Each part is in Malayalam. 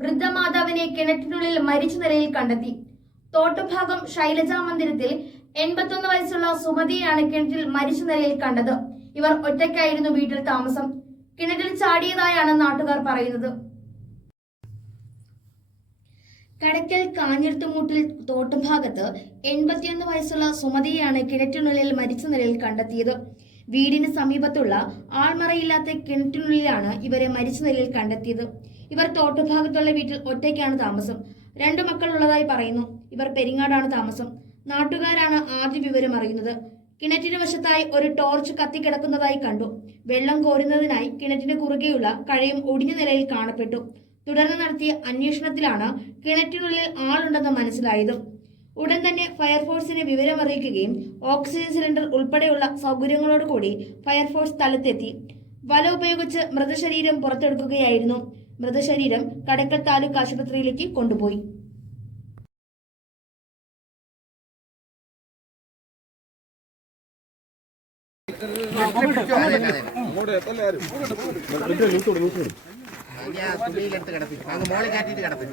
വൃദ്ധമാതാവിനെ കിണറ്റിനുള്ളിൽ മരിച്ച നിലയിൽ കണ്ടെത്തി. തോട്ടുഭാഗം ശൈലജ മന്ദിരത്തിൽ എൺപത്തൊന്ന് വയസ്സുള്ള സുമതിയെയാണ് കിണറ്റിൽ മരിച്ച നിലയിൽ കണ്ടത്. ഇവർ ഒറ്റയ്ക്കായിരുന്നു വീട്ടിൽ താമസം. കിണറ്റിൽ ചാടിയതായാണ് നാട്ടുകാർ പറയുന്നത്. കടക്കൽ കാഞ്ഞിരത്തുമൂട്ടിൽ തോട്ടുഭാഗത്ത് എൺപത്തിയൊന്ന് വയസ്സുള്ള സുമതിയെയാണ് കിണറ്റിനുള്ളിൽ മരിച്ച നിലയിൽ കണ്ടെത്തിയത്. വീടിന് സമീപത്തുള്ള ആൾമറയില്ലാത്ത കിണറ്റിനുള്ളിലാണ് ഇവരെ മരിച്ച നിലയിൽ കണ്ടെത്തിയത്. ഇവർ തോട്ടുഭാഗത്തുള്ള വീട്ടിൽ ഒറ്റയ്ക്കാണ് താമസം. രണ്ടു മക്കൾ ഉള്ളതായി പറയുന്നു. ഇവർ പെരിങ്ങാടാണ് താമസം. നാട്ടുകാരാണ് ആദ്യ വിവരം അറിയുന്നത്. കിണറ്റിന് വശത്തായി ഒരു ടോർച്ച് കത്തിക്കിടക്കുന്നതായി കണ്ടു. വെള്ളം കോരുന്നതിനായി കിണറ്റിന് കുറുകെയുള്ള കഴയും ഒടിഞ്ഞ നിലയിൽ കാണപ്പെട്ടു. തുടർന്ന് നടത്തിയ അന്വേഷണത്തിലാണ് കിണറ്റിനുള്ളിൽ ആളുണ്ടെന്ന് മനസ്സിലായത്. ഉടൻ തന്നെ ഫയർഫോഴ്സിനെ വിവരമറിയിക്കുകയും ഓക്സിജൻ സിലിണ്ടർ ഉൾപ്പെടെയുള്ള സൗകര്യങ്ങളോടുകൂടി ഫയർഫോഴ്സ് സ്ഥലത്തെത്തി. വല ഉപയോഗിച്ച് മൃതശരീരം പുറത്തെടുക്കുകയായിരുന്നു. മൃതശരീരം കടക്കൽ താലൂക്ക് ആശുപത്രിയിലേക്ക് കൊണ്ടുപോയി. ഞാൻ തുണിയിലെടുത്ത് കിടത്തി അങ്ങ് കാറ്റിട്ട് കിടത്തി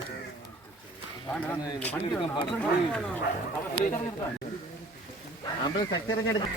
ആംബുലൻസ് ശക്തി ഇറങ്ങിയെടുക്കും